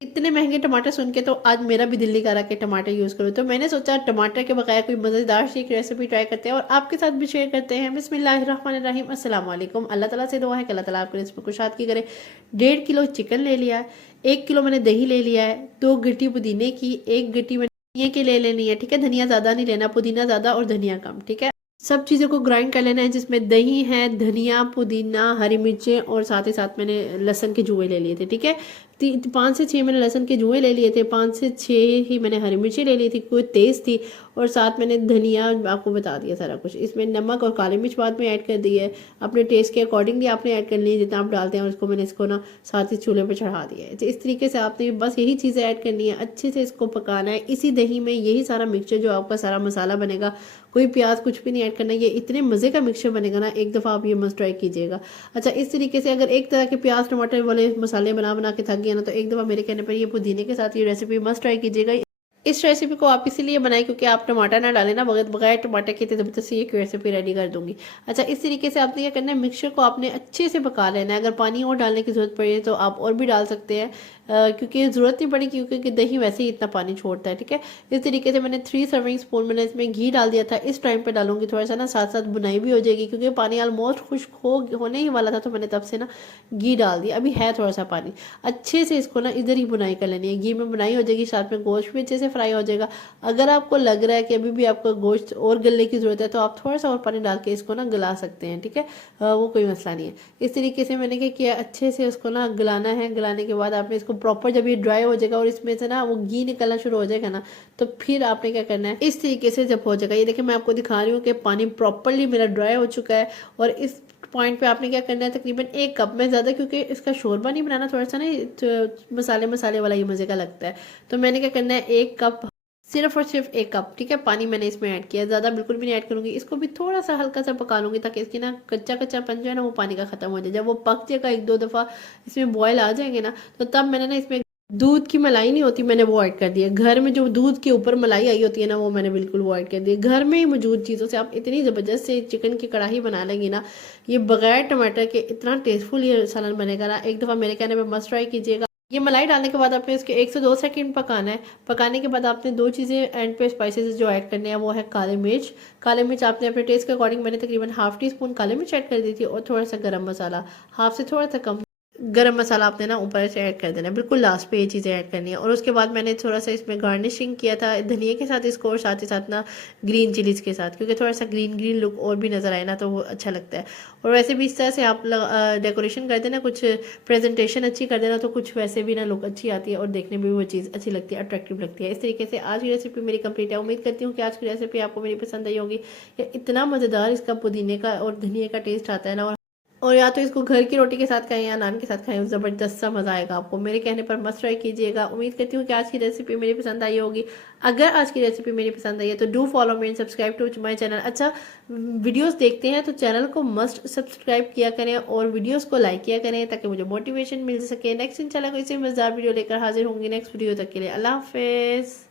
इतने महंगे टमाटर सुन के तो आज मेरा भी दिल्ली का रहा कि टमाटर यूज़ करूँ, तो मैंने सोचा टमाटर के बगैर कोई मज़ेदार सी एक रेसिपी ट्राई करते हैं और आपके साथ भी शेयर करते हैं। बिस्मिल्लाहिर्रहमानिर्रहीम, अस्सलाम वालेकुम। अल्लाह ताला से दुआ है कि अल्लाह ताला आपको इसमें कुशाद की करे। 1.5 किलो चिकन ले लिया है, 1 किलो मैंने दही ले लिया है, 2 गट्टी पुदीने की, 1 गट्टी मैंने धनिया की ले लेनी है, ठीक है। धनिया ज़्यादा नहीं लेना, पुदीना ज़्यादा और धनिया कम, ठीक है। सब चीज़ों को ग्राइंड कर लेना है, जिसमें दही है, धनिया, पुदीना, हरी मिर्चें और साथ ही साथ मैंने लहसुन के जूए ले लिए थे, ठीक है। 5 से 6 मैंने लहसुन के जूए ले लिए थे, 5 से 6 ही मैंने हरी मिर्ची ले ली थी, कोई तेज़ थी। और साथ मैंने धनिया, आपको बता दिया सारा कुछ। इसमें नमक और काली मिर्च बाद में ऐड कर दी है, अपने टेस्ट के अकॉर्डिंगली आपने ऐड करनी है जितना आप डालते हैं। और इसको मैंने इसको ना साथ ही चूल्हे पर चढ़ा दिया है। तो इस तरीके से आपने बस यही चीज़ें ऐड करनी है, अच्छे से इसको पकाना है। इसी दही में यही सारा मिक्सचर जो आपका सारा मसाला बनेगा, कोई प्याज कुछ भी नहीं ऐड करना। ये इतने मज़े का मिक्सचर बनेगा ना, एक दफ़ा आप ये मस्ट ट्राई कीजिएगा। अच्छा, इस तरीके से अगर एक तरह के प्याज टमाटर वाले मसाले बना बना के थक गए ना, तो एक दफ़ा मेरे कहने पर ये पुदीने के साथ ये रेसिपी मस्ट ट्राई कीजिएगा। इस रेसिपी को आप इसीलिए बनाएं क्योंकि आप टमाटर ना डालें ना, बगैर बगैर टमाटर के तब से ये रेसिपी रेडी कर दूंगी। अच्छा, इस तरीके से आपने क्या करना है, मिक्सचर को आपने अच्छे से पका लेना है। अगर पानी और डालने की ज़रूरत पड़े तो आप और भी डाल सकते हैं, क्योंकि ज़रूरत नहीं पड़ी, क्योंकि दही वैसे ही इतना पानी छोड़ता है, ठीक है। इस तरीके से मैंने 3 सर्विंग स्पून मैंने इसमें घी डाल दिया था। इस टाइम पे डालूंगी थोड़ा सा ना, साथ साथ बुनाई भी हो जाएगी, क्योंकि पानी ऑलमोस्ट खुश्क होने ही वाला था, तो मैंने तब से ना घी डाल दिया। अभी है थोड़ा सा पानी, अच्छे से इसको ना इधर ही बुनाई कर लेनी है। घी में बुनाई हो जाएगी, साथ में गोश्त भी अच्छे से फ्राई हो जाएगा। अगर आपको लग रहा है कि अभी भी आपका गोश्त और गलने की ज़रूरत है, तो आप थोड़ा सा और पानी डाल के इसको ना गला सकते हैं, ठीक है। वो कोई मसला नहीं है। इस तरीके से मैंने क्या किया, अच्छे से उसको ना गलाना है। गलाने के बाद आपने इसको प्रॉपर, जब ये ड्राई हो जाएगा और इसमें से ना वो घी निकलना शुरू हो जाएगा ना, तो फिर आपने क्या करना है, इस तरीके से जब हो जाएगा, ये देखिए मैं आपको दिखा रही हूँ कि पानी प्रॉपरली मेरा ड्राई हो चुका है। और इस पॉइंट पे आपने क्या करना है, तकरीबन 1 कप में ज़्यादा, क्योंकि इसका शोरबा नहीं बनाना, थोड़ा सा ना तो मसाले मसाले वाला ये मज़े का लगता है। तो मैंने क्या करना है, 1 कप, सिर्फ और सिर्फ 1 कप, ठीक है, पानी मैंने इसमें ऐड किया। ज़्यादा बिल्कुल भी नहीं ऐड करूँगी। इसको भी थोड़ा सा हल्का सा पका लूँगी, ताकि इसकी ना कच्चा कच्चा पन जो है ना, वो पानी का ख़त्म हो जाए। जब वो पक जाएगा, 1-2 दफ़ा इसमें बॉयल आ जाएंगे ना, तो तब मैंने ना इसमें दूध की मलाई नहीं होती, मैंने वो ऐड कर दिया। घर में जो दूध के ऊपर मलाई आई होती है ना, वो मैंने बिल्कुल वो ऐड कर दी। घर में ही मौजूद चीज़ों से आप इतनी ज़बरदस्त से चिकन की कढ़ाई बना लेंगी ना, ये बगैर टमाटर के इतना टेस्टफुल ये सालन बनेगा ना, एक दफ़ा मेरे कहने पर मस्ट ट्राई कीजिएगा। ये मलाई डालने के बाद आपने इसके 1 से 2 सेकंड पकाना है। पकाने के बाद आपने 2 चीज़ें एंड पे स्पाइसेस जो ऐड करने हैं, वो है काली मिर्च। काली मिर्च आपने अपने टेस्ट के अकॉर्डिंग, मैंने तकरीबन ½ टी स्पून काली मिर्च ऐड कर दी थी। और थोड़ा सा गरम मसाला, हाफ से थोड़ा सा कम गरम मसाला आपने ना ऊपर से ऐड कर देना है। बिल्कुल लास्ट पे ये चीज़ें ऐड करनी है। और उसके बाद मैंने थोड़ा सा इसमें गार्निशिंग किया था धनिया के साथ इसको, और साथ ही साथ ना ग्रीन चिलीज़ के साथ, क्योंकि थोड़ा सा ग्रीन ग्रीन लुक और भी नज़र आए ना, तो वो अच्छा लगता है। और वैसे भी इस तरह से आप डेकोरेशन कर देना, कुछ प्रेजेंटेशन अच्छी कर देना, तो कुछ वैसे भी ना लुक अच्छी आती है और देखने में भी वो चीज़ अच्छी लगती है, अट्रैक्टिव लगती है। इस तरीके से आज की रेसिपी मेरी कंप्लीट है। उम्मीद करती हूँ कि आज की रेसिपी आपको मेरी पसंद आई होगी। इतना मज़ेदार इसका पुदीने का और धनिया का टेस्ट आता है ना, और या तो इसको घर की रोटी के साथ खाएं या नान के साथ खाएं, ज़बरदस्त सा मज़ा आएगा आपको। मेरे कहने पर मस्ट ट्राई कीजिएगा। उम्मीद करती हूँ कि आज की रेसिपी मेरी पसंद आई होगी। अगर आज की रेसिपी मेरी पसंद आई है तो do follow me and subscribe to my channel. अच्छा, वीडियोस देखते हैं तो चैनल को मस्ट सब्सक्राइब किया करें और वीडियोस को लाइक किया करें, ताकि मुझे मोटिवेशन मिल सके। नेक्स्ट इंशाल्लाह कोई सी मज़ेदार वीडियो लेकर हाजिर होंगी। नेक्स्ट वीडियो तक के लिए अल्लाह हाफिज़।